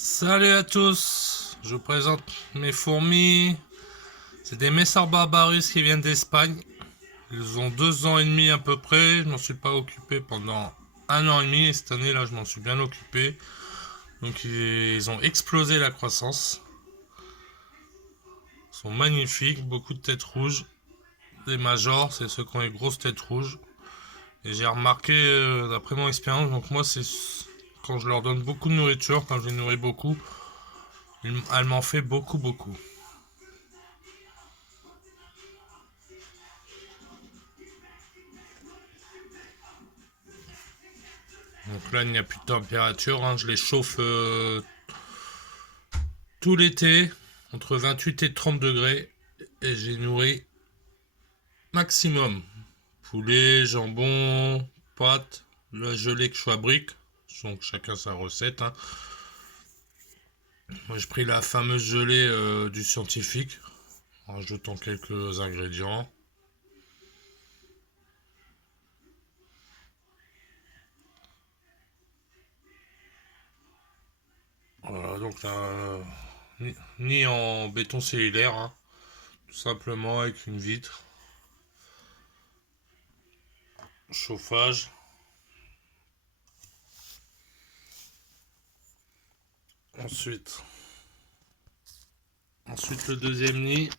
Salut à tous, je vous présente mes fourmis. C'est des Messor Barbarus qui viennent d'Espagne. Ils ont 2 ans et demi à peu près. Je m'en suis pas occupé pendant 1 an et demi et cette année là je m'en suis bien occupé. Donc ils ont explosé la croissance. Ils sont magnifiques, beaucoup de têtes rouges. Les majors, c'est ceux qui ont les grosses têtes rouges. Et j'ai remarqué d'après mon expérience, donc moi c'est quand je leur donne beaucoup de nourriture, quand je les nourris beaucoup, elle m'en fait beaucoup. Donc là, il n'y a plus de température. Je les chauffe tout l'été, entre 28 et 30 degrés. Et j'ai nourri maximum. Poulet, jambon, pâtes, la gelée que je fabrique. Donc chacun sa recette. Moi, j'ai pris la fameuse gelée du scientifique, en rajoutant quelques ingrédients. Voilà, donc là, ni en béton cellulaire, tout simplement avec une vitre, chauffage. Ensuite, le deuxième nid.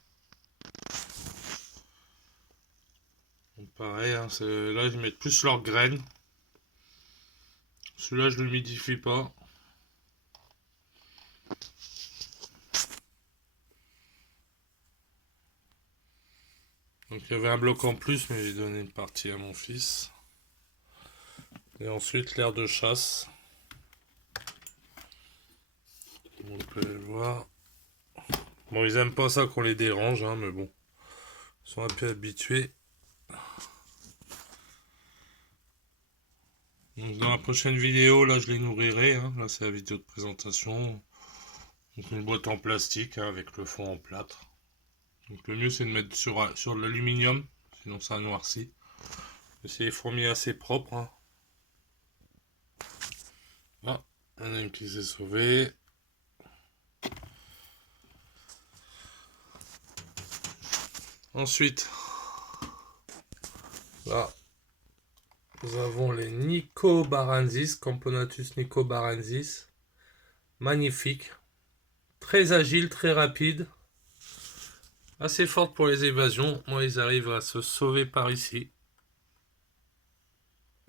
Donc pareil, là ils mettent plus leurs graines. Celui-là je ne l'humidifie pas. Donc il y avait un bloc en plus, mais j'ai donné une partie à mon fils. Et ensuite l'air de chasse. On peut le voir. Bon, ils aiment pas ça qu'on les dérange, mais bon. Ils sont un peu habitués. Donc dans la prochaine vidéo, là je les nourrirai. Là c'est la vidéo de présentation. Donc une boîte en plastique avec le fond en plâtre. Donc le mieux c'est de mettre sur de l'aluminium, sinon ça noircit. C'est des fourmis assez propres. Ah, il y en a une qui s'est sauvée. Ensuite, là, nous avons les Nicobarensis, Camponatus nicobarensis. Magnifique. Très agile, très rapide. Assez forte pour les évasions. Moi, ils arrivent à se sauver par ici.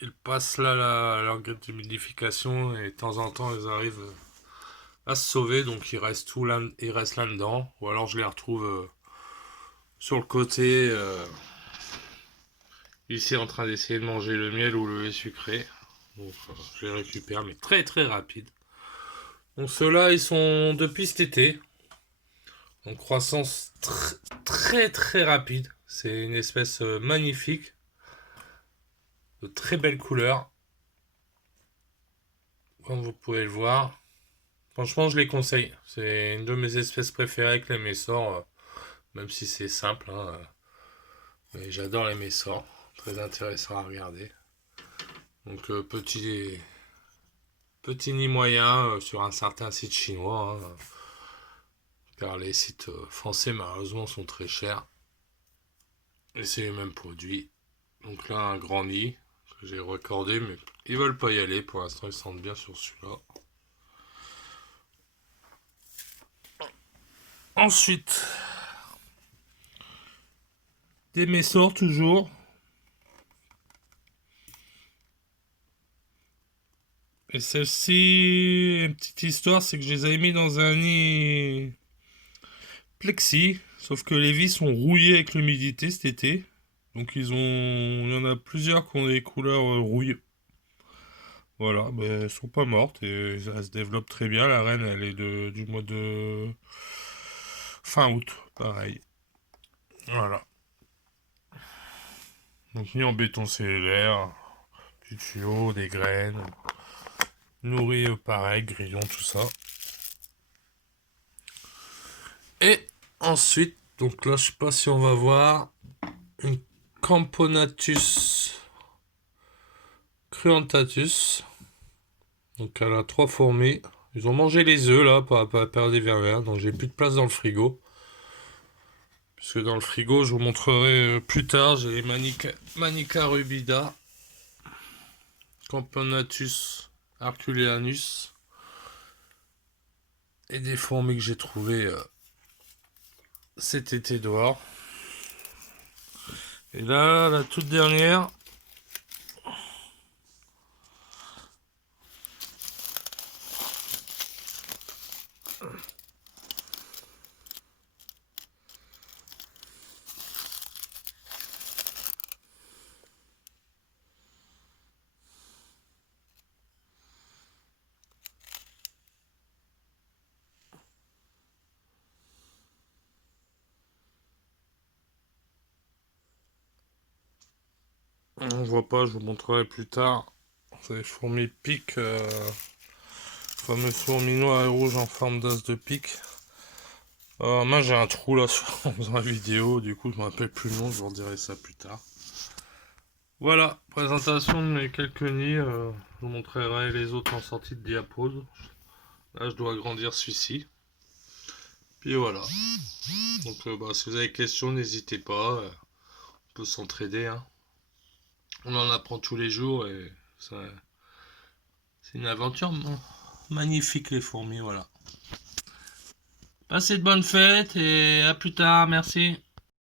Ils passent là leur grille d'humidification et de temps en temps, ils arrivent à se sauver. Donc, ils restent là-dedans. Ou alors, je les retrouve sur le côté, ici, en train d'essayer de manger le miel ou le lait sucré. Donc, je les récupère, mais très rapide. Donc, ceux-là, ils sont depuis cet été. Donc, croissance très rapide. C'est une espèce magnifique. De très belles couleurs. Comme vous pouvez le voir. Franchement, je les conseille. C'est une de mes espèces préférées avec les Messor. Même si c'est simple. Mais j'adore les Messor. Très intéressant à regarder. Donc, petit nid moyen sur un certain site chinois. Car les sites français, malheureusement, sont très chers. Et c'est les mêmes produits. Donc là, un grand nid que j'ai recordé, mais ils veulent pas y aller. Pour l'instant, ils se sentent bien sur celui-là. Ensuite, des Messor toujours. Et celle-ci, une petite histoire, c'est que je les avais mis dans un nid plexi, sauf que les vis sont rouillées avec l'humidité cet été. Donc il y en a plusieurs qui ont des couleurs rouillées. Voilà, mais elles sont pas mortes et elles se développent très bien. La reine, elle est du mois de fin août, pareil. Voilà. Donc mis en béton cellulaire, du tuyau, des graines, nourri pareil, grillon, tout ça. Et ensuite, donc là, je sais pas si on va voir une Camponatus cruentatus. Donc elle a 3 fourmis. Ils ont mangé les œufs là, pour la période hivernale, donc j'ai plus de place dans le frigo. Puisque dans le frigo, je vous montrerai plus tard, j'ai les Manica rubida, Camponatus arculeanus, et des fourmis que j'ai trouvées cet été dehors. Et là, la toute dernière, on voit pas, je vous montrerai plus tard. C'est les fourmis pique, fameuses fourmis noires et rouges en forme d'as de pique. Moi j'ai un trou là en faisant la vidéo, du coup je me rappelle plus le nom, je vous redirai ça plus tard. Voilà, présentation de mes quelques nids. Je vous montrerai les autres en sortie de diapose. Là je dois agrandir celui-ci. Puis voilà. Donc si vous avez des questions, n'hésitez pas. On peut s'entraider. Hein. On en apprend tous les jours et c'est une aventure magnifique les fourmis, voilà. Passez de bonnes fêtes et à plus tard, merci.